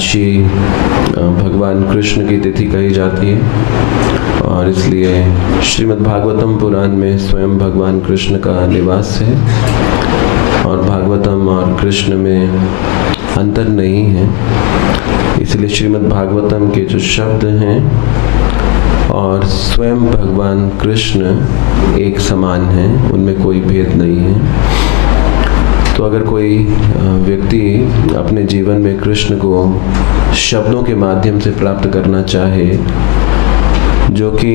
एकादशी भगवान कृष्ण की तिथि कही जाती है और इसलिए श्रीमद् भागवतम पुराण में स्वयं भगवान कृष्ण का निवास है और भागवतम और कृष्ण में अंतर नहीं है। इसलिए श्रीमद् भागवतम के जो शब्द हैं और स्वयं भगवान कृष्ण एक समान हैं, उनमें कोई भेद नहीं है। तो अगर कोई व्यक्ति अपने जीवन में कृष्ण को शब्दों के माध्यम से प्राप्त करना चाहे, जो कि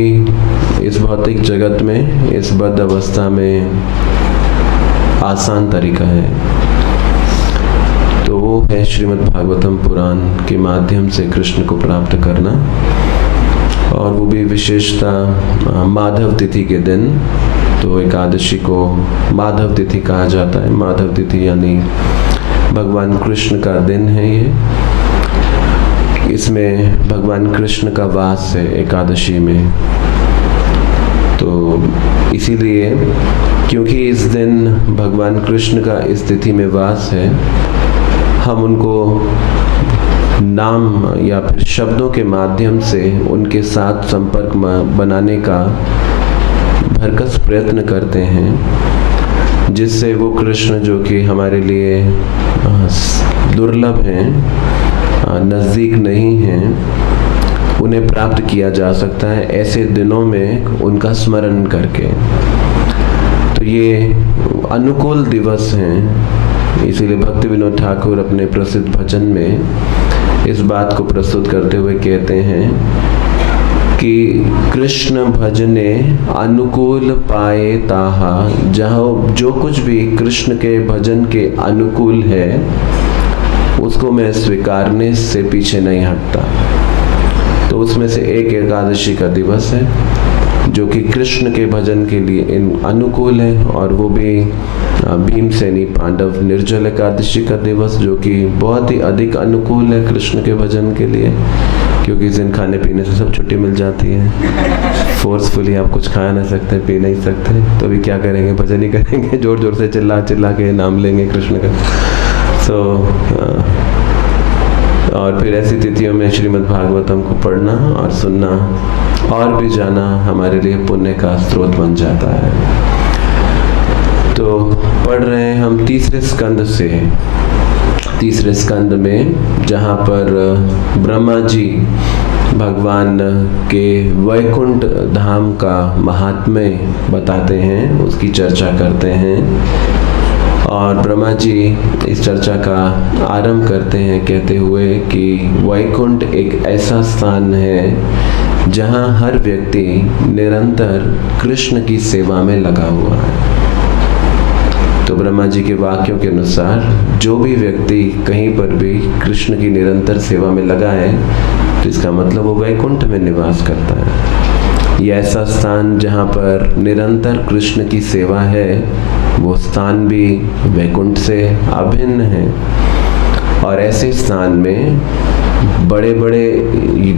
इस भौतिक जगत में, इस बद्ध अवस्था में आसान तरीका है, तो वो है श्रीमद् भागवतम पुराण के माध्यम से कृष्ण को प्राप्त करना, और वो भी विशेषता माधव तिथि के दिन। तो एकादशी को माधव तिथि कहा जाता है। माधव तिथि यानी भगवान कृष्ण का दिन है ये। इसमें भगवान कृष्ण का वास है एकादशी में। तो इसीलिए क्योंकि इस दिन भगवान कृष्ण का इस तिथि में वास है, हम उनको नाम या फिर शब्दों के माध्यम से उनके साथ संपर्क बनाने का भरकस प्रयत्न करते हैं, जिससे वो कृष्ण जो कि हमारे लिए दुर्लभ हैं, नज़दीक नहीं हैं, उन्हें प्राप्त किया जा सकता है ऐसे दिनों में उनका स्मरण करके। तो ये अनुकूल दिवस हैं। इसीलिए भक्ति विनोद ठाकुर अपने प्रसिद्ध भजन में इस बात को प्रस्तुत करते हुए कहते हैं कि कृष्ण भजने अनुकूल पाए ताहा, जहाँ जो कुछ भी कृष्ण के भजन के अनुकूल है उसको मैं स्वीकारने से पीछे नहीं हटता। तो उसमें से एक एकादशी का दिवस है जो कि कृष्ण के भजन के लिए इन अनुकूल है, और वो भी भीमसेनी पांडव निर्जल एकादशी का दिवस, जो कि बहुत ही अधिक अनुकूल है कृष्ण के भजन के लिए, क्योंकि इस दिन खाने पीने से सब छुट्टी मिल जाती है। फोर्सफुली आप कुछ खा नहीं सकते, पी नहीं सकते, तो अभी क्या करेंगे, भजन ही करेंगे, जोर जोर से चिल्ला चिल्ला के नाम लेंगे कृष्ण का। और फिर ऐसी तिथियों में श्रीमद् भागवतम को पढ़ना और सुनना और भी जाना हमारे लिए पुण्य का स्रोत बन जाता है। तो पढ़ रहे हैं हम तीसरे स्कंद से। तीसरे स्कंद में जहाँ पर ब्रह्मा जी भगवान के वैकुंठ धाम का महात्म्य बताते हैं, उसकी चर्चा करते हैं। और ब्रह्मा जी इस चर्चा का आरंभ करते हैं कहते हुए कि वैकुंठ एक ऐसा स्थान है जहाँ हर व्यक्ति निरंतर कृष्ण की सेवा में लगा हुआ है। तो ब्रह्मा जी के वाक्यों के अनुसार जो भी व्यक्ति कहीं पर भी कृष्ण की निरंतर सेवा में लगा है, तो इसका मतलब वो वैकुंठ में निवास करता है। ये ऐसा स्थान जहाँ पर निरंतर कृष्ण की सेवा है, वो स्थान भी वैकुंठ से अभिन्न है। और ऐसे स्थान में बड़े बड़े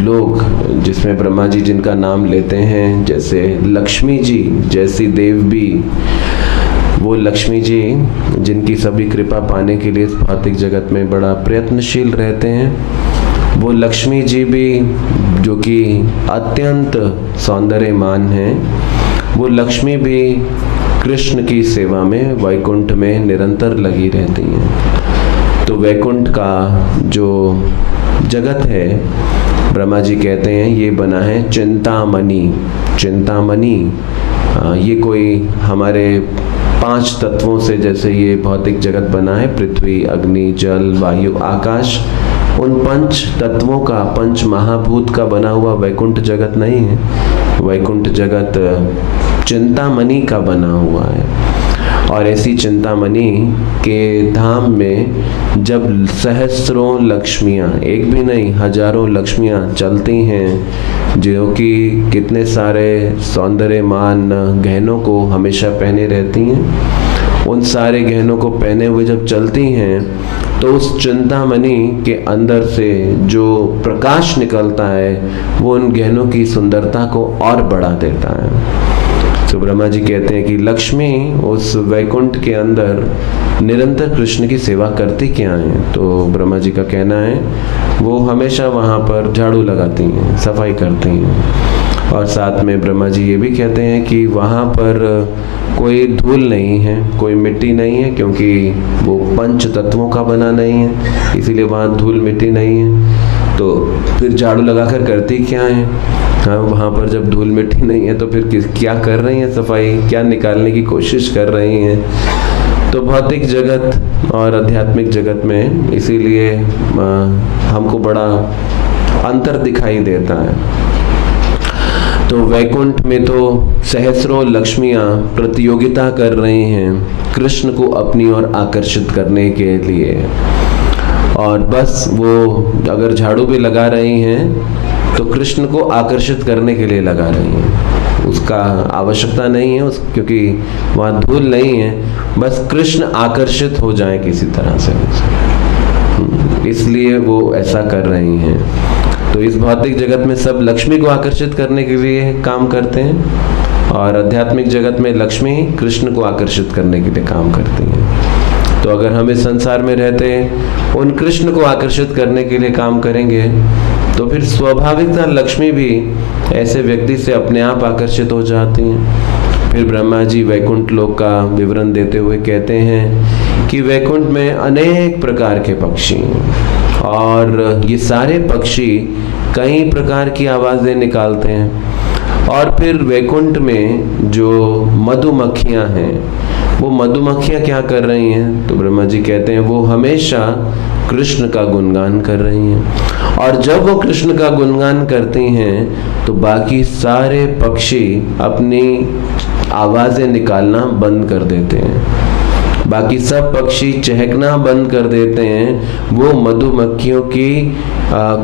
लोग, जिसमें ब्रह्मा जी जिनका नाम लेते हैं, जैसे लक्ष्मी जी जैसी देव भी, वो लक्ष्मी जी जिनकी सभी कृपा पाने के लिए इस भौतिक जगत में बड़ा प्रयत्नशील रहते हैं, वो लक्ष्मी जी भी जो कि अत्यंत सौंदर्यमान हैं, वो लक्ष्मी भी कृष्ण की सेवा में वैकुंठ में निरंतर लगी रहती हैं। तो वैकुंठ का जो जगत है, ब्रह्मा जी कहते हैं ये बना है चिंतामणि। चिंतामणि ये कोई हमारे 5 तत्वों से, जैसे ये भौतिक जगत बना है, पृथ्वी, अग्नि, जल, वायु, आकाश, उन 5 तत्वों का, 5 महाभूत का बना हुआ वैकुंठ जगत नहीं है। वैकुंठ जगत चिंतामणि का बना हुआ है। और ऐसी चिंतामणि के धाम में जब सहस्रों लक्ष्मियाँ, एक भी नहीं हजारों लक्ष्मियाँ चलती हैं, जो कि कितने सारे सौंदर्यमान गहनों को हमेशा पहने रहती हैं, उन सारे गहनों को पहने हुए जब चलती हैं, तो उस चिंतामणि के अंदर से जो प्रकाश निकलता है वो उन गहनों की सुंदरता को और बढ़ा देता है। तो ब्रह्मा जी कहते हैं कि लक्ष्मी उस वैकुंठ के अंदर निरंतर कृष्ण की सेवा करती क्या है? तो ब्रह्मा जी का कहना है वो हमेशा वहाँ पर झाड़ू लगाती हैं, सफाई करती हैं। और साथ में ब्रह्मा जी ये भी कहते हैं कि वहाँ पर कोई धूल नहीं है, कोई मिट्टी नहीं है, क्योंकि वो पंच तत्वों का बना नहीं है, इसीलिए वहाँ धूल मिट्टी नहीं है। तो फिर झाड़ू लगाकर करती क्या है? हाँ, वहाँ पर जब धूल मिट्टी नहीं है तो फिर क्या कर रही हैं? सफाई क्या निकालने की कोशिश कर रही हैं? तो भौतिक जगत और आध्यात्मिक जगत में इसीलिए हमको बड़ा अंतर दिखाई देता है। तो वैकुंठ में तो सहस्रों लक्ष्मियाँ प्रतियोगिता कर रही हैं कृष्ण को अपनी ओर आकर्षित करने के लिए, और बस वो अगर झाड़ू भी लगा रही हैं तो कृष्ण को आकर्षित करने के लिए लगा रही हैं, उसका आवश्यकता नहीं है क्योंकि वहाँ धूल नहीं है, बस कृष्ण आकर्षित हो जाए किसी तरह से, इसलिए वो ऐसा कर रही हैं। तो इस भौतिक जगत में सब लक्ष्मी को आकर्षित करने के लिए काम करते हैं, और आध्यात्मिक जगत में लक्ष्मी कृष्ण को आकर्षित करने के लिए काम करती हैं। तो अगर हम इस संसार में रहते उन कृष्ण को आकर्षित करने के लिए काम करेंगे तो फिर स्वाभाविकता लक्ष्मी भी ऐसे व्यक्ति से अपने आप आकर्षित हो जाती हैं। फिर ब्रह्मा जी वैकुंठ लोक का विवरण देते हुए कहते हैं कि वैकुंठ में अनेक प्रकार के पक्षी हैं, और ये सारे पक्षी कई प्रकार की आवाज़ें निकालते हैं। और फिर वैकुंठ में जो मधुमक्खियाँ हैं, वो मधुमक्खियाँ क्या कर रही हैं? तो ब्रह्मा जी कहते हैं वो हमेशा कृष्ण का गुणगान कर रही हैं, और जब वो कृष्ण का गुणगान करती हैं तो बाकी सारे पक्षी अपनी आवाज़ें निकालना बंद कर देते हैं, बाकी सब पक्षी चहकना बंद कर देते हैं वो मधुमक्खियों की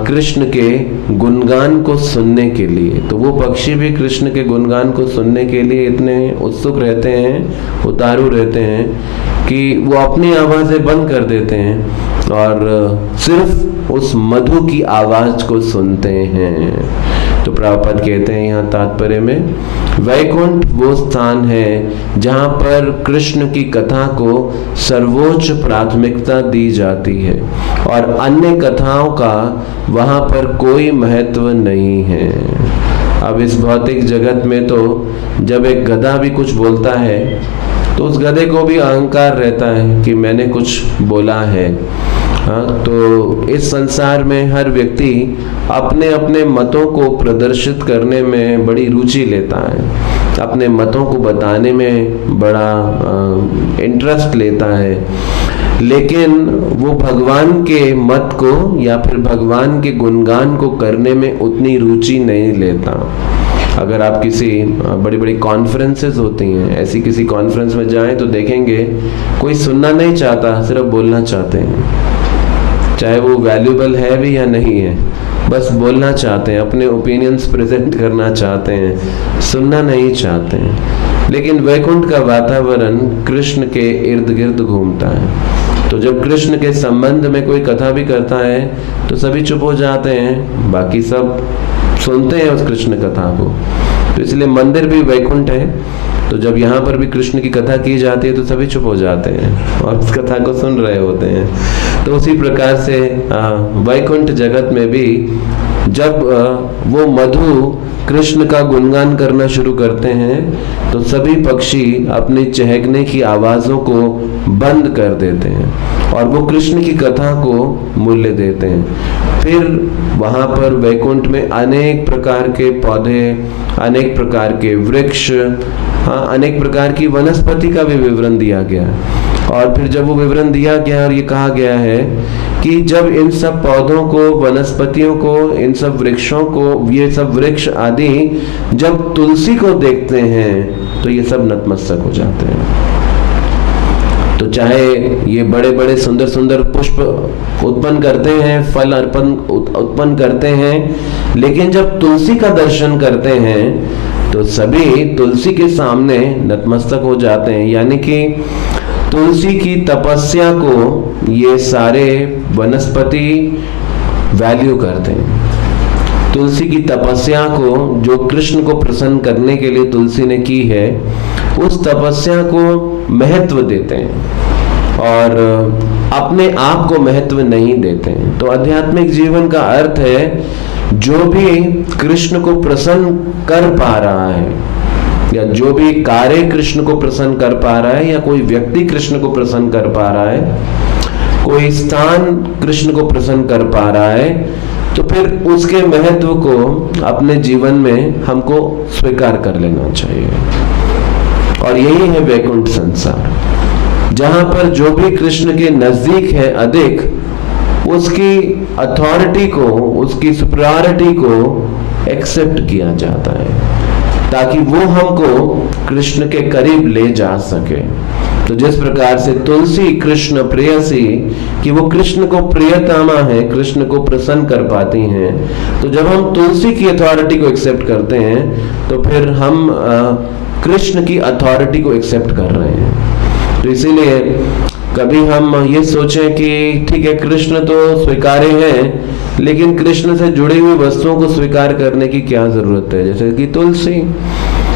कृष्ण के गुणगान को सुनने के लिए। तो वो पक्षी भी कृष्ण के गुणगान को सुनने के लिए इतने उत्सुक रहते हैं, उतारू रहते हैं कि वो अपनी आवाज़ें बंद कर देते हैं और सिर्फ उस मधु की आवाज़ को सुनते हैं। तो प्रभुपाद कहते हैं यहाँ तात्पर्य में, वैकुंठ वो स्थान है जहाँ पर कृष्ण की कथा को सर्वोच्च प्राथमिकता दी जाती है, और अन्य कथाओं का वहाँ पर कोई महत्व नहीं है। अब इस भौतिक जगत में तो जब एक गधा भी कुछ बोलता है तो उस गधे को भी अहंकार रहता है कि मैंने कुछ बोला है। हाँ, तो इस संसार में हर व्यक्ति अपने अपने मतों को प्रदर्शित करने में बड़ी रुचि लेता है, अपने मतों को बताने में बड़ा इंटरेस्ट लेता है, लेकिन वो भगवान के मत को या फिर भगवान के गुणगान को करने में उतनी रुचि नहीं लेता। अगर आप किसी बड़ी बड़ी कॉन्फ्रेंसेस होती हैं, ऐसी किसी कॉन्फ्रेंस में जाएं तो देखेंगे कोई सुनना नहीं चाहता, सिर्फ बोलना चाहते हैं, चाहे वो वैल्यूएबल है भी या नहीं है, बस बोलना चाहते हैं, अपने ओपिनियंस प्रेजेंट करना चाहते हैं, सुनना नहीं चाहते हैं। लेकिन वैकुंठ का वातावरण कृष्ण के इर्द गिर्द घूमता है, तो जब कृष्ण के संबंध में कोई कथा भी करता है तो सभी चुप हो जाते हैं, बाकी सब सुनते हैं उस कृष्ण कथा को। तो इसलिए मंदिर भी वैकुंठ है, तो जब यहाँ पर भी कृष्ण की कथा की जाती है तो सभी चुप हो जाते हैं और उस कथा को सुन रहे होते हैं। तो उसी प्रकार से वैकुंठ जगत में भी जब वो मधु कृष्ण का गुणगान करना शुरू करते हैं तो सभी पक्षी अपनी चहकने की आवाज़ों को बंद कर देते हैं और वो कृष्ण की कथा को मूल्य देते हैं। फिर वहाँ पर वैकुंठ में अनेक प्रकार के पौधे, अनेक प्रकार के वृक्ष, अनेक प्रकार की वनस्पति का भी विवरण दिया गया। और फिर जब वो विवरण दिया गया और ये कहा गया है कि जब इन सब पौधों को, वनस्पतियों को, इन सब वृक्षों को, ये सब वृक्ष आदि जब तुलसी को देखते हैं तो ये सब नतमस्तक हो जाते हैं। तो चाहे ये बड़े बड़े सुंदर सुंदर पुष्प उत्पन्न करते हैं, फल उत्पन्न करते हैं, लेकिन जब तुलसी का दर्शन करते हैं तो सभी तुलसी के सामने नतमस्तक हो जाते हैं। यानी कि तुलसी की तपस्या को ये सारे वनस्पति वैल्यू करते हैं। तुलसी की तपस्या को, जो कृष्ण को प्रसन्न करने के लिए तुलसी ने की है, उस तपस्या को महत्व देते हैं और अपने आप को महत्व नहीं देते हैं। तो आध्यात्मिक जीवन का अर्थ है, जो भी कृष्ण को प्रसन्न कर पा रहा है, या जो भी कार्य कृष्ण को प्रसन्न कर पा रहा है, या कोई व्यक्ति कृष्ण को प्रसन्न कर पा रहा है, कोई स्थान कृष्ण को प्रसन्न कर पा रहा है, तो फिर उसके महत्व को अपने जीवन में हमको स्वीकार कर लेना चाहिए। और यही है वैकुंठ संसार, जहां पर जो भी कृष्ण के नजदीक है अधिक, उसकी अथॉरिटी को, उसकी सुपीरियरिटी को एक्सेप्ट किया जाता है, ताकि वो हमको कृष्ण के करीब ले जा सके। तो जिस प्रकार से तुलसी कृष्ण प्रेयसी, कि वो कृष्ण को प्रियतमा है, कृष्ण को प्रसन्न कर पाती हैं, तो जब हम तुलसी की अथॉरिटी को एक्सेप्ट करते हैं, तो फिर हम कृष्ण की अथॉरिटी को एक्सेप्ट कर रहे हैं। तो इसीलिए कभी हम ये सोचें कि ठीक है, कृष्ण तो स्वीकार्य हैं, लेकिन कृष्ण से जुड़ी हुई वस्तुओं को स्वीकार करने की क्या जरूरत है, जैसे कि तुलसी,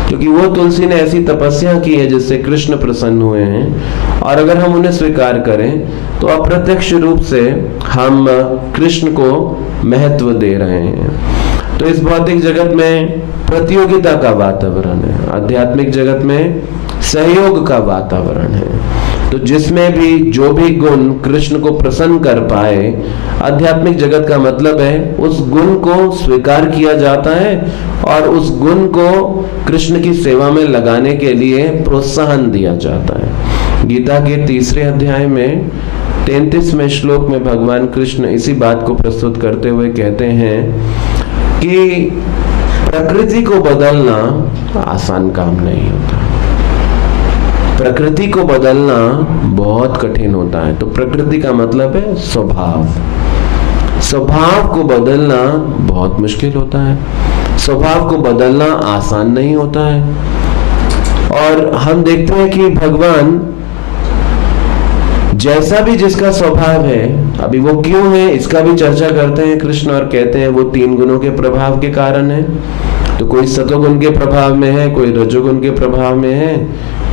क्योंकि वो तुलसी ने ऐसी तपस्या की है जिससे कृष्ण प्रसन्न हुए हैं, और अगर हम उन्हें स्वीकार करें तो अप्रत्यक्ष रूप से हम कृष्ण को महत्व दे रहे हैं। तो इस भौतिक जगत में प्रतियोगिता का वातावरण है, आध्यात्मिक जगत में सहयोग का वातावरण है। तो जिसमें भी जो भी गुण कृष्ण को प्रसन्न कर पाए, आध्यात्मिक जगत का मतलब है उस गुण को स्वीकार किया जाता है और उस गुण को कृष्ण की सेवा में लगाने के लिए प्रोत्साहन दिया जाता है। गीता के 3 अध्याय में 33वें श्लोक में भगवान कृष्ण इसी बात को प्रस्तुत करते हुए कहते हैं कि प्रकृति को बदलना आसान काम नहीं होता, प्रकृति को बदलना बहुत कठिन होता है। तो प्रकृति का मतलब है स्वभाव, स्वभाव को बदलना बहुत मुश्किल होता है, स्वभाव को बदलना आसान नहीं होता है। और हम देखते हैं कि भगवान जैसा भी जिसका स्वभाव है, अभी वो क्यों है इसका भी चर्चा करते हैं कृष्ण, और कहते हैं वो 3 गुणों के प्रभाव के कारण है। तो कोई सतोगुण के प्रभाव में है, कोई रजोगुण के प्रभाव में है,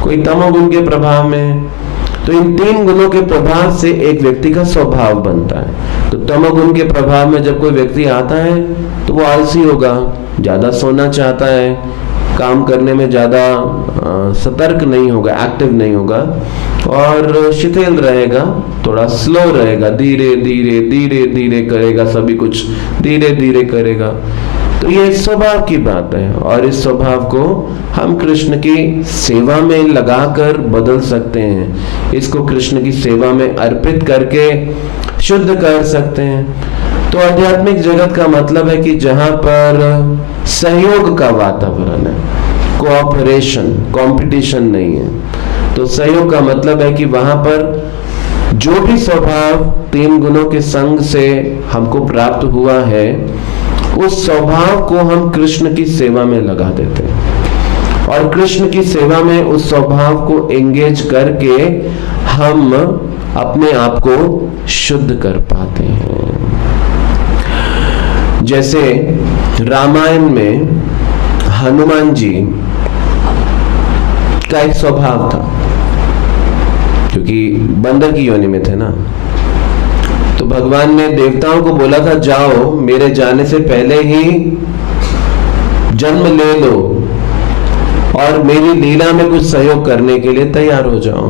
कोई तमोगुण के प्रभाव में है। तो इन 3 गुणों के प्रभाव से एक व्यक्ति का स्वभाव बनता है। तो तमोगुण के प्रभाव में जब कोई व्यक्ति आता है तो वो आलसी होगा, ज्यादा सोना चाहता है, काम करने में ज्यादा सतर्क नहीं होगा, एक्टिव नहीं होगा, और शिथिल रहेगा, थोड़ा स्लो रहेगा, धीरे धीरे धीरे धीरे करेगा, सभी कुछ धीरे धीरे करेगा। तो ये स्वभाव की बात है, और इस स्वभाव को हम कृष्ण की सेवा में लगाकर बदल सकते हैं, इसको कृष्ण की सेवा में अर्पित करके शुद्ध कर सकते हैं। तो आध्यात्मिक जगत का मतलब है कि जहां पर सहयोग का वातावरण है, कोऑपरेशन, कंपटीशन नहीं है। तो सहयोग का मतलब है कि वहां पर जो भी स्वभाव 3 गुणों के संग से हमको प्राप्त हुआ है, उस स्वभाव को हम कृष्ण की सेवा में लगा देते हैं, और कृष्ण की सेवा में उस स्वभाव को एंगेज करके हम अपने आप को शुद्ध कर पाते हैं। जैसे रामायण में हनुमान जी का एक स्वभाव था, क्योंकि बंदर की योनि में थे ना, तो भगवान ने देवताओं को बोला था जाओ मेरे जाने से पहले ही जन्म ले लो और मेरी लीला में कुछ सहयोग करने के लिए तैयार हो जाओ।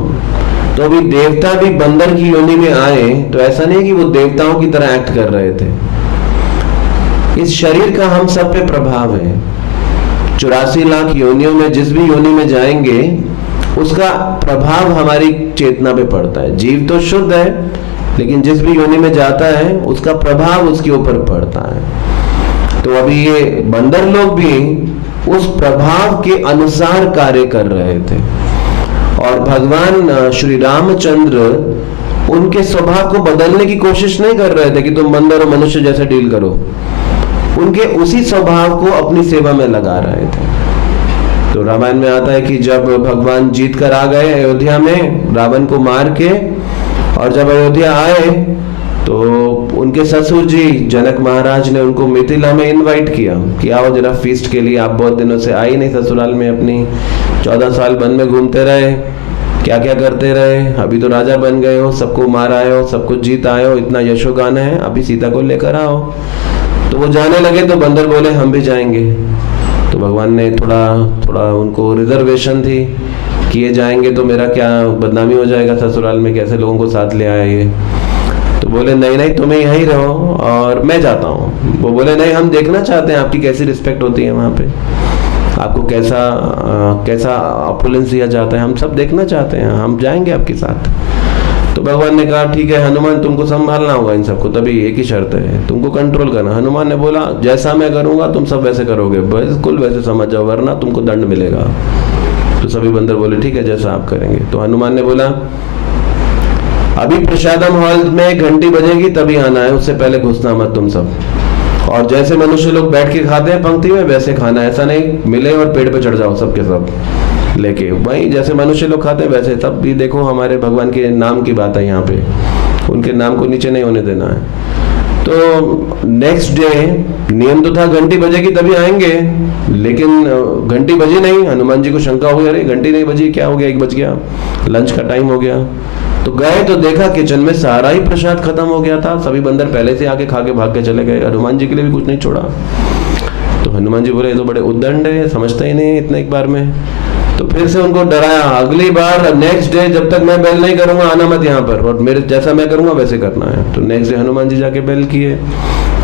तो अभी देवता भी बंदर की योनि में आए, तो ऐसा नहीं कि वो देवताओं की तरह एक्ट कर रहे थे। इस शरीर का हम सब पे प्रभाव है। 84 लाख योनियों में जिस भी योनि में जाएंगे उसका प्रभाव हमारी चेतना पे पड़ता है। जीव तो शुद्ध है, लेकिन जिस भी योनि में जाता है उसका प्रभाव उसके ऊपर पड़ता है। तो अभी ये बंदर लोग भी उस प्रभाव के अनुसार कार्य कर रहे थे, और भगवान श्री रामचंद्र उनके स्वभाव को बदलने की कोशिश नहीं कर रहे थे कि तुम बंदर और मनुष्य जैसे डील करो। उनके उसी स्वभाव को अपनी सेवा में लगा रहे थे। तो रामायण में आता है कि जब भगवान जीत कर आ गए अयोध्या में रावण को मार के, और जब अयोध्या आए तो उनके ससुर जी जनक महाराज ने उनको मिथिला में इनवाइट किया कि आओ जरा फीस्ट के लिए, आप बहुत दिनों से आई नहीं ससुराल में, अपनी 14 साल वन में घूमते रहे, क्या क्या करते रहे, अभी तो राजा बन गए हो, सबको मार आए हो, सबको जीत आए हो, इतना यशोगान है, अभी सीता को लेकर आओ। तो वो जाने लगे तो बंदर बोले हम भी जाएंगे। तो भगवान ने थोड़ा उनको रिजर्वेशन थी कि ये जाएंगे तो मेरा क्या बदनामी हो जाएगा ससुराल में, कैसे लोगों को साथ ले आए ये। तो बोले नहीं नहीं तुम्हें यहीं रहो और मैं जाता हूँ। वो बोले नहीं हम देखना चाहते हैं आपकी कैसी रिस्पेक्ट होती है वहाँ पे, आपको कैसा ऑपुलेंस दिया जाता है, हम सब देखना चाहते हैं, हम जाएंगे आपके साथ। तो भगवान ने कहा ठीक है हनुमान तुमको संभालना होगा इन सबको, तभी एक ही शर्त है तुमको कंट्रोल करना। हनुमान ने बोला जैसा मैं करूंगा तुम सब वैसे करोगे, बिल्कुल वैसे समझ जाओ वरना तुमको दंड मिलेगा। तो सभी बंदर बोले ठीक है जैसा आप करेंगे। तो हनुमान ने बोला अभी प्रसादम हॉल में घंटी बजेगी तभी आना है, उससे पहले घुसना मत तुम सब। और जैसे मनुष्य लोग बैठ के खाते हैं पंक्ति में वैसे खाना, ऐसा नहीं मिले और पेड़ पे चढ़ जाओ सबके सब लेके, भाई जैसे मनुष्य लोग खाते हैं वैसे। तब भी देखो हमारे भगवान के नाम की बात है यहाँ पे, उनके नाम को नीचे नहीं होने देना है। तो नेक्स्ट डे नियम तो था घंटी बजेगी तभी आएंगे, लेकिन घंटी बजी नहीं। हनुमान जी को शंका हो गई अरे घंटी नहीं बजी, क्या हो गया, 1 बज गया, लंच का टाइम हो गया। तो गए तो देखा किचन में सारा ही प्रसाद खत्म हो गया था, सभी बंदर पहले से आके खा के भाग के चले गए, हनुमान जी के लिए भी कुछ नहीं छोड़ा। तो हनुमान जी बोले ये तो बड़े उद्दंड है, समझता ही नहीं इतना एक बार में। तो फिर से उनको डराया अगली बार नेक्स्ट डे जब तक मैं बेल नहीं करूंगा आना मत यहाँ पर, और मेरे जैसा मैं करूंगा वैसे करना है। तो नेक्स्ट डे हनुमान जी जाके बेल किए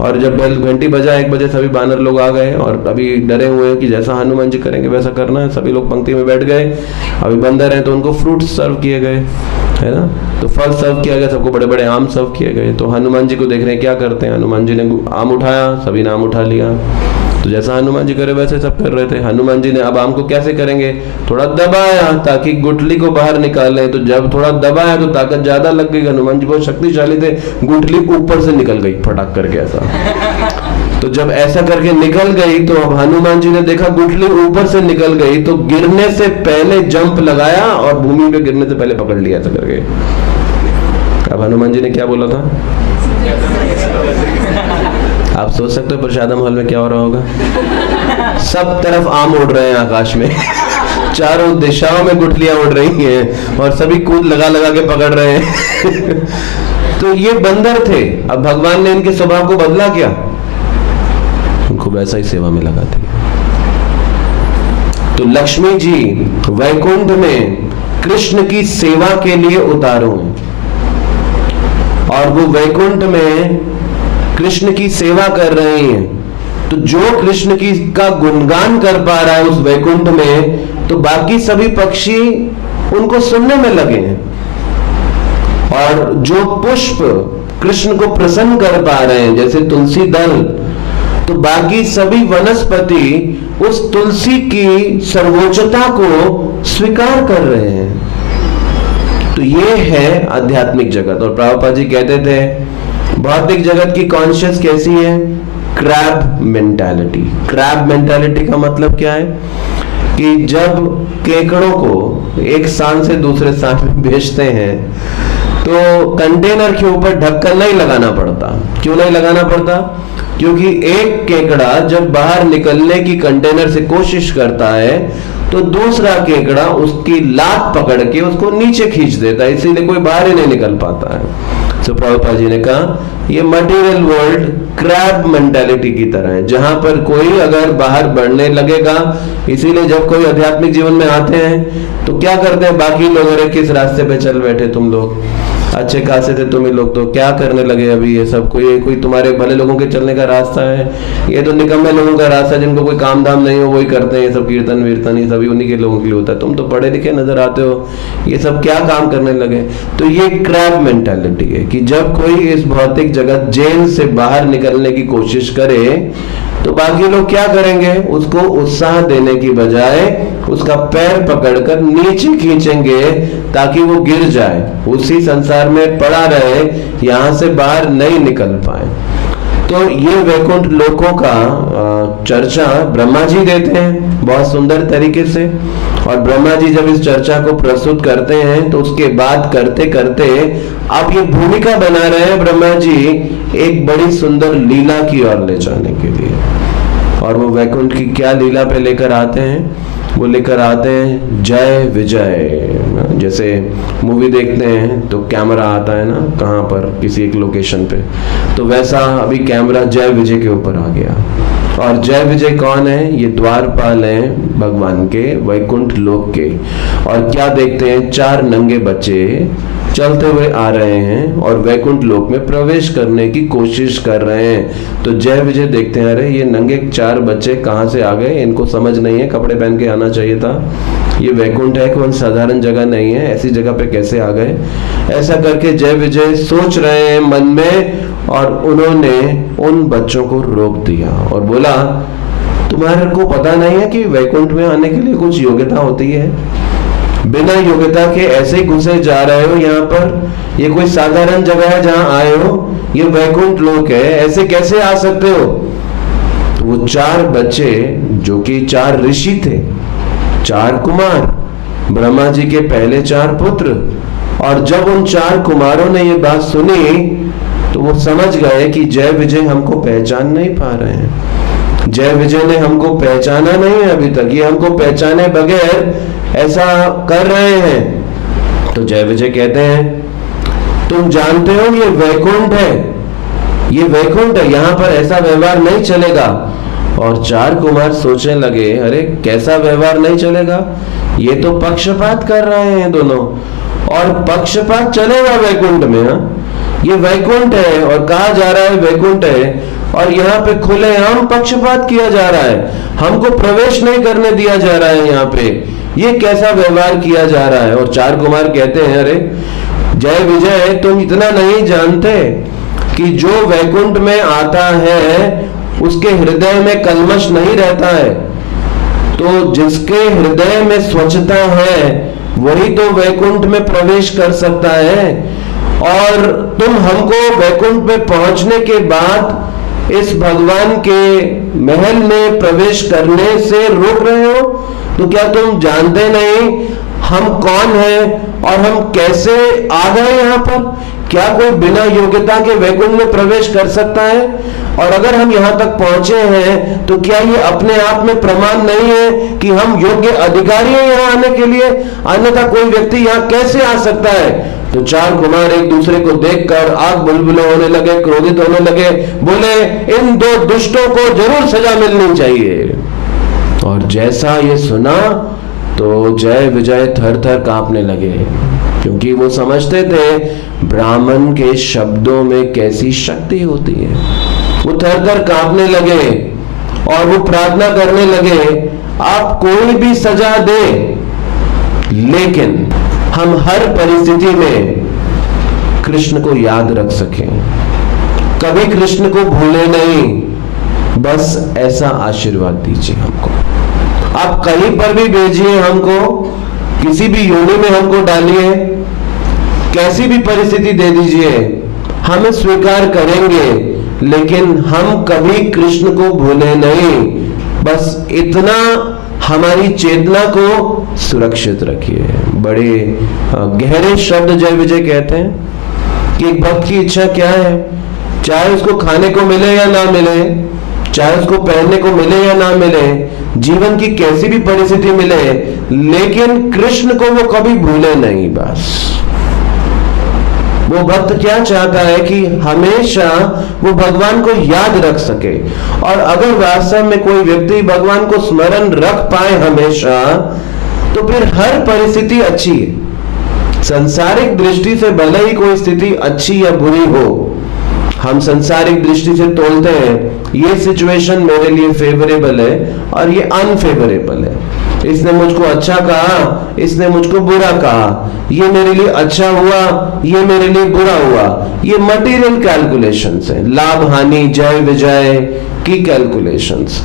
और जब बेल घंटी बजा 1 बजे सभी बानर लोग आ गए और अभी डरे हुए हैं कि जैसा हनुमान जी करेंगे वैसा करना है। सभी लोग पंक्ति में बैठ गए, अभी बंदर हैं तो उनको फ्रूट सर्व किए गए, है ना। तो फल सर्व किया गया, सबको बड़े बड़े आम सर्व किए गए। तो हनुमान जी को देख रहे हैं क्या करते हैं, हनुमान जी ने आम उठाया, सभी ने आम उठा लिया। तो जैसा हनुमान जी करे वैसे सब कर रहे थे। हनुमान जी ने अब आम को कैसे करेंगे, थोड़ा दबाया ताकि गुठली को बाहर निकाले। तो जब थोड़ा दबाया तो ताकत ज्यादा लग गई, हनुमान जी बहुत शक्तिशाली थे, गुठली ऊपर से निकल गई फटाक करके ऐसा। तो जब ऐसा करके निकल गई तो अब हनुमान जी ने देखा गुठली ऊपर से निकल गई, तो गिरने से पहले जंप लगाया और भूमि पे गिरने से पहले पकड़ लिया ऐसा करके। अब हनुमान जी ने क्या बोला था, आप सोच सकते हो प्रसादम हॉल में क्या हो रहा होगा। सब तरफ आम उड़ रहे हैं आकाश में, चारों दिशाओं में गुठलियां उड़ रही हैं और सभी कूद लगा लगा के पकड़ रहे हैं। तो ये बंदर थे, अब भगवान ने इनके स्वभाव को बदला क्या, उनको वैसा ही सेवा में लगा दिया। तो लक्ष्मी जी वैकुंठ में कृष्ण की सेवा के लिए उतारो और वो वैकुंठ में कृष्ण की सेवा कर रहे हैं। तो जो कृष्ण की का गुणगान कर पा रहा है उस वैकुंठ में, तो बाकी सभी पक्षी उनको सुनने में लगे हैं। और जो पुष्प कृष्ण को प्रसन्न कर पा रहे हैं जैसे तुलसी दल, तो बाकी सभी वनस्पति उस तुलसी की सर्वोच्चता को स्वीकार कर रहे हैं। तो ये है आध्यात्मिक जगत। और प्रभुपाद जी कहते थे भौतिक जगत की कॉन्शियस कैसी है, क्रैब मेंटालिटी। क्रैब मेंटालिटी का मतलब क्या है कि जब केकड़ों को एक स्थान से दूसरे स्थान में भेजते हैं तो कंटेनर के ऊपर ढक्कन नहीं लगाना पड़ता। क्यों नहीं लगाना पड़ता, क्योंकि एक केकड़ा जब बाहर निकलने की कंटेनर से कोशिश करता है तो दूसरा केकड़ा उसकी लात पकड़ के उसको नीचे खींच देता है, इसीलिए कोई बाहर ही नहीं निकल पाता है। तो प्रभुपाद जी ने कहा ये मटेरियल वर्ल्ड क्रैब मेंटालिटी की तरह है, जहां पर कोई अगर बाहर बढ़ने लगेगा, इसीलिए जब कोई आध्यात्मिक जीवन में आते हैं तो क्या करते हैं बाकी लोग, अरे किस रास्ते पे चल बैठे तुम लोग, अच्छे खासे थे तुम ही लोग, तो क्या करने लगे अभी ये सब, कोई तुम्हारे भले लोगों के चलने का रास्ता है, ये तो निकम्मे लोगों का रास्ता है जिनको कोई काम धाम नहीं हो वही करते हैं, ये सब कीर्तन वीर्तन ये सभी उन्हीं के लोगों के लिए होता है, तुम तो पढ़े लिखे नजर आते हो, ये सब क्या काम करने लगे। तो ये क्रैब मेंटालिटी है कि जब कोई इस भौतिक जगत जेल से बाहर निकलने की कोशिश करे तो बाकी लोग क्या करेंगे, उसको उत्साह देने की बजाय उसका पैर पकड़कर नीचे खींचेंगे ताकि वो गिर जाए, उसी संसार में पड़ा रहे, यहां से बाहर नहीं निकल पाए। तो ये वैकुंठ लोकों का चर्चा ब्रह्मा जी देते हैं बहुत सुंदर तरीके से, और ब्रह्मा जी जब इस चर्चा को प्रस्तुत करते हैं तो उसके बाद करते करते अब ये भूमिका बना रहे हैं ब्रह्मा जी एक बड़ी सुंदर लीला की ओर ले जाने के लिए। और वो वैकुंठ की क्या लीला पे लेकर आते हैं? वो लेकर आते हैं जय विजय। जैसे मूवी देखते हैं तो कैमरा आता है ना कहाँ पर, किसी एक लोकेशन पे, तो वैसा अभी कैमरा जय विजय के ऊपर आ गया। और जय विजय कौन है? ये द्वारपाल हैं भगवान के वैकुंठ लोक के। और क्या देखते हैं? 4 नंगे बच्चे चलते हुए आ रहे हैं और वैकुंठ लोक में प्रवेश करने की कोशिश कर रहे हैं। तो जय विजय देखते हैं, अरे ये नंगे 4 बच्चे कहाँ से आ गए, इनको समझ नहीं है, कपड़े पहन के आना चाहिए था, ये वैकुंठ है, कोई साधारण जगह नहीं है, ऐसी जगह पे कैसे आ गए। ऐसा करके जय विजय सोच रहे हैं मन में, और उन्होंने उन बच्चों को रोक दिया और बोला तुम्हारे को पता नहीं है कि वैकुंठ में आने के लिए कुछ योग्यता होती है? बिना योग्यता के ऐसे ही घुसे जा रहे हो यहाँ पर, ये कोई साधारण जगह है जहाँ आए हो, ये वैकुंठ लोक है, ऐसे कैसे आ सकते हो? तो वो 4 बच्चे जो कि 4 ऋषि थे, 4 कुमार, ब्रह्मा जी के पहले 4 पुत्र, और जब उन 4 कुमारों ने ये बात सुनी तो वो समझ गए कि जय विजय हमको पहचान नहीं पा रहे हैं, जय विजय ने हमको पहचाना नहीं है अभी तक, ये हमको पहचाने बगैर ऐसा कर रहे हैं। तो जय विजय कहते हैं तुम जानते हो ये वैकुंठ है, ये वैकुंठ है, यहाँ पर ऐसा व्यवहार नहीं चलेगा। और 4 कुमार सोचने लगे अरे कैसा व्यवहार नहीं चलेगा, ये तो पक्षपात कर रहे हैं दोनों, और पक्षपात चलेगा वैकुंठ में? हाँ, ये वैकुंठ है और कहा जा रहा है वैकुंठ है, और यहाँ पे खुलेआम पक्षपात किया जा रहा है, हमको प्रवेश नहीं करने दिया जा रहा है यहाँ पे, ये कैसा व्यवहार किया जा रहा है। और 4 कुमार कहते हैं अरे जय विजय तुम इतना नहीं जानते कि जो वैकुंठ में आता है उसके हृदय में कल्मश नहीं रहता है, तो जिसके हृदय में स्वच्छता है वही तो वैकुंठ में प्रवेश कर सकता है। और तुम हमको वैकुंठ में पहुंचने के बाद इस भगवान के महल में प्रवेश करने से रोक रहे हो, तो क्या तुम जानते नहीं हम कौन हैं और हम कैसे आ गए यहाँ पर? क्या कोई बिना योग्यता के वैकुंठ में प्रवेश कर सकता है? और अगर हम यहाँ तक पहुंचे हैं तो क्या ये अपने आप में प्रमाण नहीं है कि हम योग्य अधिकारी हैं यहाँ आने के लिए? अन्यथा कोई व्यक्ति यहाँ कैसे आ सकता है? तो 4 कुमार एक दूसरे को देखकर आग बुलबुले होने लगे, क्रोधित होने लगे, बोले इन 2 दुष्टों को जरूर सजा मिलनी चाहिए। और जैसा ये सुना तो जय विजय थर थर कांपने लगे, क्योंकि वो समझते थे ब्राह्मण के शब्दों में कैसी शक्ति होती है। वो थर थर कांपने लगे और वो प्रार्थना करने लगे आप कोई भी सजा दे, लेकिन हम हर परिस्थिति में कृष्ण को याद रख सकें, कभी कृष्ण को भूले नहीं, बस ऐसा आशीर्वाद दीजिए हमको। आप कहीं पर भी भेजिए हमको, किसी भी योनि में हमको डालिए, कैसी भी परिस्थिति दे दीजिए, हम स्वीकार करेंगे, लेकिन हम कभी कृष्ण को भूले नहीं। बस इतना हमारी चेतना को सुरक्षित रखिए। बड़े गहरे शब्द जय विजय कहते हैं कि एक भक्त की इच्छा क्या है, चाहे उसको खाने को मिले या ना मिले, चाहे उसको पहनने को मिले या ना मिले, जीवन की कैसी भी परिस्थिति मिले, लेकिन कृष्ण को वो कभी भूले नहीं। बस वो भक्त क्या चाहता है कि हमेशा वो भगवान को याद रख सके। और अगर वास्तव में कोई व्यक्ति भगवान को स्मरण रख पाए हमेशा, तो फिर हर परिस्थिति अच्छी है। सांसारिक दृष्टि से भले ही कोई स्थिति अच्छी या बुरी हो, हम सांसारिक दृष्टि से तोलते हैं ये सिचुएशन मेरे लिए फेवरेबल है और ये अनफेवरेबल है, इसने मुझको अच्छा कहा, इसने मुझको बुरा कहा, ये मेरे लिए अच्छा हुआ, ये मेरे लिए बुरा हुआ। ये मटेरियल कैलकुलेशंस है, लाभ हानि जय विजय की कैलकुलेशंस।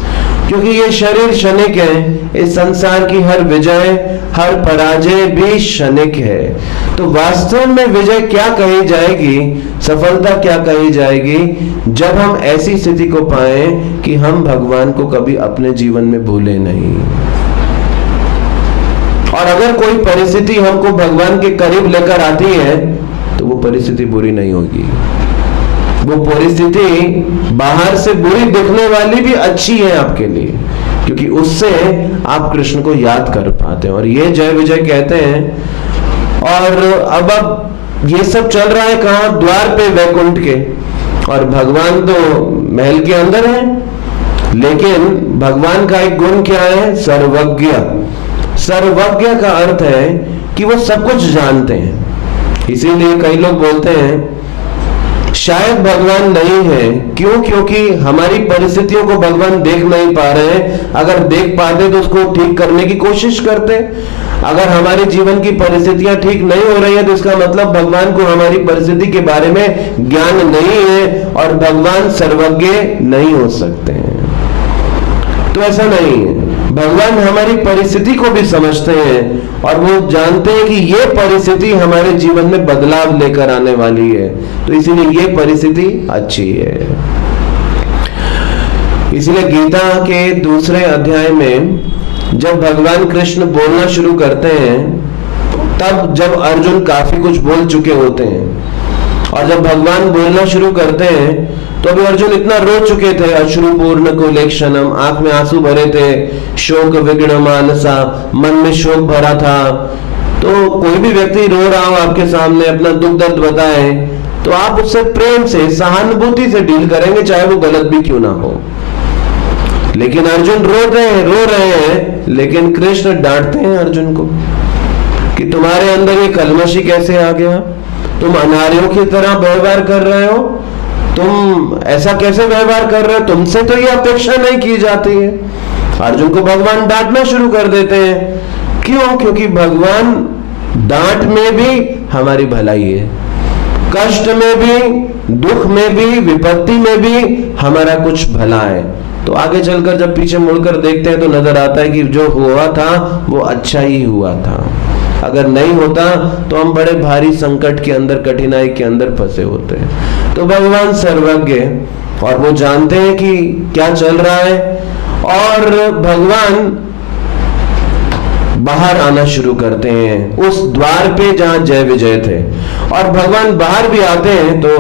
क्योंकि ये शरीर क्षणिक है, इस संसार की हर विजय, हर पराजय भी क्षणिक है। तो वास्तव में विजय क्या कही जाएगी, सफलता क्या कही जाएगी, जब हम ऐसी स्थिति को पाए कि हम भगवान को कभी अपने जीवन में भूले नहीं। और अगर कोई परिस्थिति हमको भगवान के करीब लेकर आती है तो वो परिस्थिति बुरी नहीं होगी। वो परिस्थिति बाहर से बुरी दिखने वाली भी अच्छी है आपके लिए, क्योंकि उससे आप कृष्ण को याद कर पाते हैं। और ये जय विजय कहते हैं। और अब ये सब चल रहा है कहाँ, द्वार पे वैकुंठ के। और भगवान तो महल के अंदर है, लेकिन भगवान का एक गुण क्या है, सर्वज्ञ। सर्वज्ञ का अर्थ है कि वो सब कुछ जानते हैं। इसीलिए कई लोग बोलते हैं शायद भगवान नहीं है। क्यों? क्योंकि हमारी परिस्थितियों को भगवान देख नहीं पा रहे हैं। अगर देख पाते तो उसको ठीक करने की कोशिश करते। अगर हमारे जीवन की परिस्थितियां ठीक नहीं हो रही है तो इसका मतलब भगवान को हमारी परिस्थिति के बारे में ज्ञान नहीं है और भगवान सर्वज्ञ नहीं हो सकते हैं। तो ऐसा नहीं है, भगवान हमारी परिस्थिति को भी समझते हैं और वो जानते हैं कि ये परिस्थिति हमारे जीवन में बदलाव लेकर आने वाली है, तो इसीलिए ये परिस्थिति अच्छी है। इसीलिए गीता के दूसरे अध्याय में जब भगवान कृष्ण बोलना शुरू करते हैं, तब जब अर्जुन काफी कुछ बोल चुके होते हैं और जब भगवान बोलना शुरू करते हैं तो अभी अर्जुन इतना रो चुके थे, अश्रुपूर्ण कुलेक्षणम, आंख में आंसू भरे थे, शोक विघ्न मानसा, मन में शोक भरा था। तो कोई भी व्यक्ति रो रहा हो आपके सामने, अपना दुख दर्द बताए, तो आप उससे प्रेम से, सहानुभूति से डील करेंगे, चाहे वो गलत भी क्यों ना हो। लेकिन अर्जुन रो रहे हैं, लेकिन कृष्ण डांटते हैं अर्जुन को कि तुम्हारे अंदर ये कलमशी कैसे आ गया, तुम अनार्यों की तरह व्यवहार कर रहे हो, तुम ऐसा कैसे व्यवहार कर रहे हो, तुमसे तो ये अपेक्षा नहीं की जाती है। अर्जुन को भगवान डांटना शुरू कर देते हैं। क्यों? क्योंकि भगवान डांट में भी हमारी भलाई है, कष्ट में भी, दुख में भी, विपत्ति में भी हमारा कुछ भला है। तो आगे चलकर जब पीछे मुड़कर देखते हैं तो नजर आता है कि जो हुआ था वो अच्छा ही हुआ था। अगर नहीं होता तो हम बड़े भारी संकट के अंदर, कठिनाई के अंदर फंसे होते हैं। तो भगवान सर्वज्ञ और वो जानते हैं कि क्या चल रहा है, और भगवान बाहर आना शुरू करते हैं उस द्वार पे जहां जय विजय थे। और भगवान बाहर भी आते हैं तो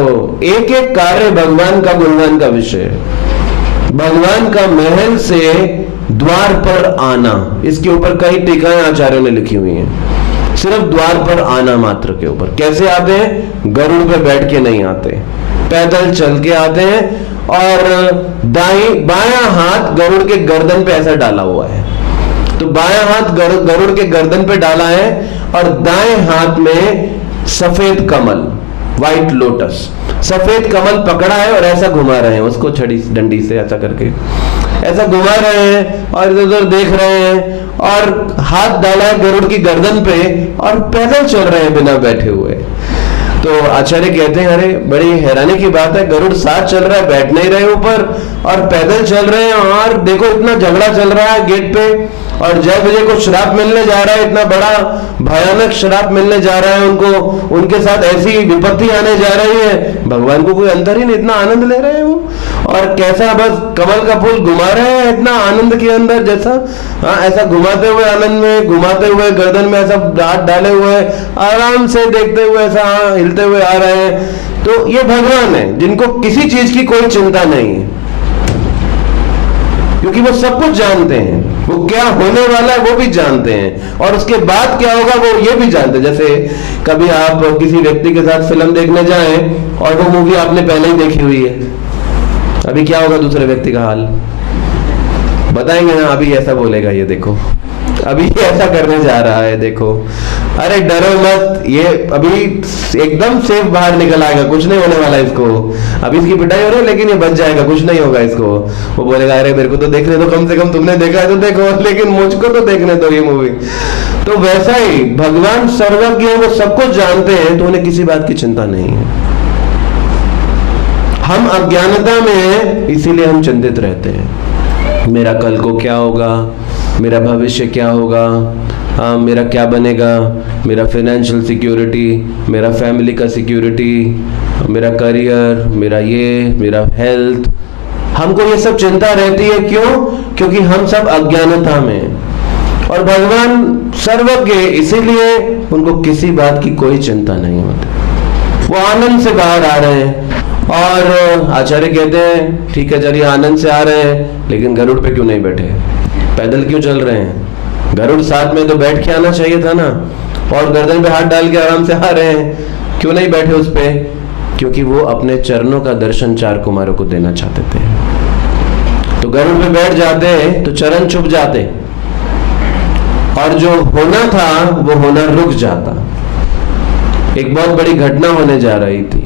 एक एक कार्य भगवान का गुणगान का विषय है। भगवान का महल से द्वार पर आना, इसके ऊपर कई टीकाएं आचार्यों ने लिखी हुई हैं। सिर्फ द्वार पर आना मात्र के ऊपर। कैसे आते हैं? गरुड़ पे बैठ के नहीं आते, पैदल चल के आते हैं। और बायां हाथ गरुड़ के गर्दन पे ऐसा डाला हुआ है, तो बायां हाथ गरुड़ के गर्दन पे डाला है और दाएं हाथ में सफेद कमल, व्हाइट लोटस, सफेद कमल पकड़ा है और ऐसा घुमा रहे हैं उसको, छड़ी डंडी से ऐसा करके ऐसा घुमा रहे हैं और इधर उधर देख रहे हैं, और हाथ डाला है गरुड़ की गर्दन पे और पैदल चल रहे हैं बिना बैठे हुए। तो आचार्य कहते हैं अरे बड़ी हैरानी की बात है, गरुड़ साथ चल रहा है, बैठ नहीं रहे ऊपर और पैदल चल रहे हैं, और देखो इतना झगड़ा चल रहा है गेट पे, और जय विजय को श्राप मिलने जा रहा है, इतना बड़ा भयानक श्राप मिलने जा रहा है उनको, उनके साथ ऐसी विपत्ति आने जा रही है। भगवान को कोई अंदर ही नहीं, इतना आनंद ले रहे हैं वो, और कैसा बस कमल का फूल घुमा रहे हैं इतना आनंद के अंदर, जैसा हाँ ऐसा घुमाते हुए आनंद में, घुमाते हुए गर्दन में ऐसा हाथ डाले हुए आराम से देखते हुए ऐसा हिलते हुए आ रहे हैं। तो ये भगवान है जिनको किसी चीज की कोई चिंता नहीं है, क्योंकि वो सब कुछ जानते हैं, वो क्या होने वाला है वो भी जानते हैं, और उसके बाद क्या होगा वो ये भी जानते हैं। जैसे कभी आप किसी व्यक्ति के साथ फिल्म देखने जाएं और वो मूवी आपने पहले ही देखी हुई है, अभी क्या होगा दूसरे व्यक्ति का हाल बताएंगे ना, अभी ऐसा बोलेगा, ये देखो अभी ये ऐसा करने जा रहा है, देखो अरे डरो मत, ये अभी एकदम सेफ बाहर निकल आएगा, कुछ नहीं होने वाला इसको, अभी इसकी पिटाई हो रही है लेकिन ये बच जाएगा, कुछ नहीं होगा इसको। वो बोलेगा अरे मेरे को तो देखने दो, कम से कम तुमने देखा है तो देखो, लेकिन मुझको तो देखने दो ये मूवी। तो वैसा ही भगवान सर्वज्ञ है, वो सब कुछ जानते हैं, तो उन्हें किसी बात की चिंता नहीं है। हम अज्ञानता में हैं, इसीलिए हम चिंतित रहते हैं, मेरा कल को क्या होगा, मेरा भविष्य क्या होगा, मेरा क्या बनेगा, मेरा फाइनेंशियल सिक्योरिटी, मेरा फैमिली का सिक्योरिटी, मेरा करियर, मेरा हेल्थ। हमको ये सब चिंता रहती है। क्यों? क्योंकि हम सब अज्ञानता में, और भगवान सर्वज्ञ, इसीलिए उनको किसी बात की कोई चिंता नहीं होती। वो आनंद से बाहर आ रहे हैं, और आचार्य कहते हैं ठीक है चलिए आनंद से आ रहे हैं, लेकिन गरुड़ पे क्यों नहीं बैठे, पैदल क्यों चल रहे हैं? गरुड़ साथ में तो बैठ के आना चाहिए था ना, और गर्दन पे हाथ डाल के आराम से आ रहे हैं, क्यों नहीं बैठे उस पे? क्योंकि वो अपने चरणों का दर्शन 4 कुमारों को देना चाहते थे। तो गरुड़ पे बैठ जाते तो चरण छुप जाते, और जो होना था वो होना रुक जाता। एक बहुत बड़ी घटना होने जा रही थी,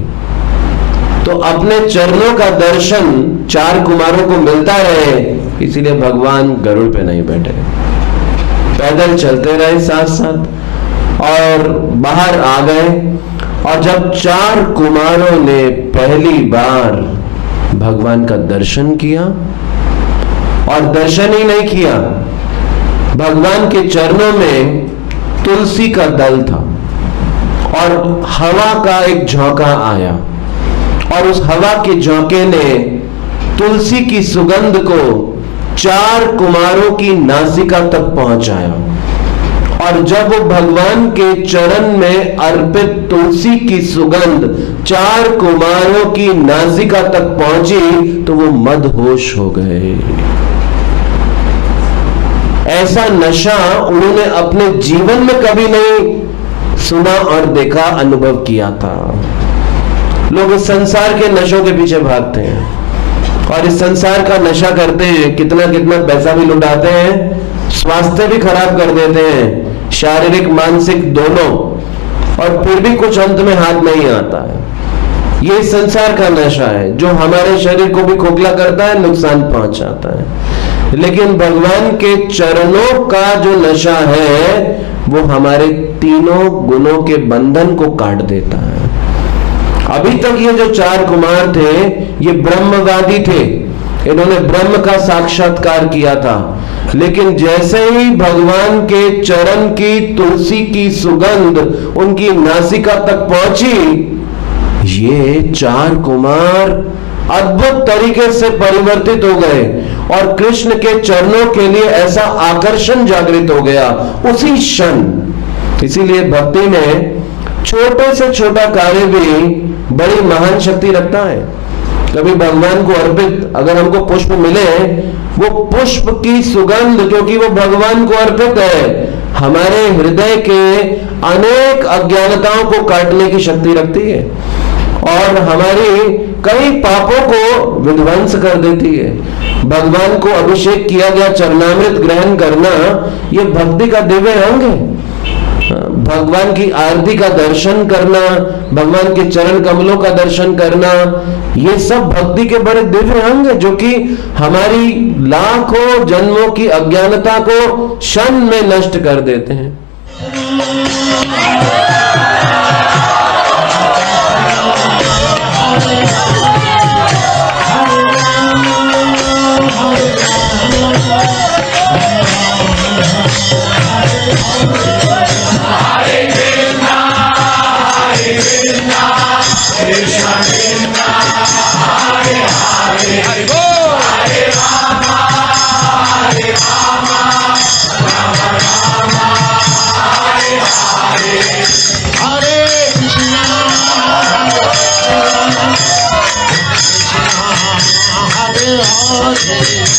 तो अपने चरणों का दर्शन 4 कुमारों को मिलता रहे, इसीलिए भगवान गरुड़ पे नहीं बैठे, पैदल चलते रहे साथ साथ और बाहर आ गए। और जब 4 कुमारों ने पहली बार भगवान का दर्शन किया, और दर्शन ही नहीं किया, भगवान के चरणों में तुलसी का दल था, और हवा का एक झोंका आया, और उस हवा के झोंके ने तुलसी की सुगंध को 4 कुमारों की नासिका तक पहुंचाया। और जब वो भगवान के चरण में अर्पित तुलसी की सुगंध 4 कुमारों की नासिका तक पहुंची, तो वो मदहोश हो गए। ऐसा नशा उन्होंने अपने जीवन में कभी नहीं सुना और देखा, अनुभव किया था। लोग इस संसार के नशों के पीछे भागते हैं, और इस संसार का नशा करते हैं, कितना कितना पैसा भी लुटाते हैं, स्वास्थ्य भी खराब कर देते हैं, शारीरिक मानसिक दोनों, और फिर भी कुछ अंत में हाथ नहीं आता है। ये संसार का नशा है जो हमारे शरीर को भी खोखला करता है, नुकसान पहुंचाता है। लेकिन भगवान के चरणों का जो नशा है वो हमारे तीनों गुणों के बंधन को काट देता है। अभी तक ये जो 4 कुमार थे ये ब्रह्मवादी थे, इन्होंने ब्रह्म का साक्षात्कार किया था, लेकिन जैसे ही भगवान के चरण की तुलसी की सुगंध उनकी नासिका तक पहुंची, ये 4 कुमार अद्भुत तरीके से परिवर्तित हो गए, और कृष्ण के चरणों के लिए ऐसा आकर्षण जागृत हो गया उसी क्षण। इसीलिए भक्ति में छोटे से छोटा कार्य भी बड़ी महान शक्ति रखता है। कभी भगवान को अर्पित अगर हमको पुष्प मिले, वो पुष्प की सुगंध क्योंकि वो भगवान को अर्पित है, हमारे हृदय के अनेक अज्ञानताओं को काटने की शक्ति रखती है, और हमारी कई पापों को विध्वंस कर देती है। भगवान को अभिषेक किया गया चरणामृत ग्रहण करना ये भक्ति का दिव्य अंग है। भगवान की आरती का दर्शन करना, भगवान के चरण कमलों का दर्शन करना, ये सब भक्ति के बड़े दिव्य अंग है, जो कि हमारी लाखों जन्मों की अज्ञानता को क्षण में नष्ट कर देते हैं। Hare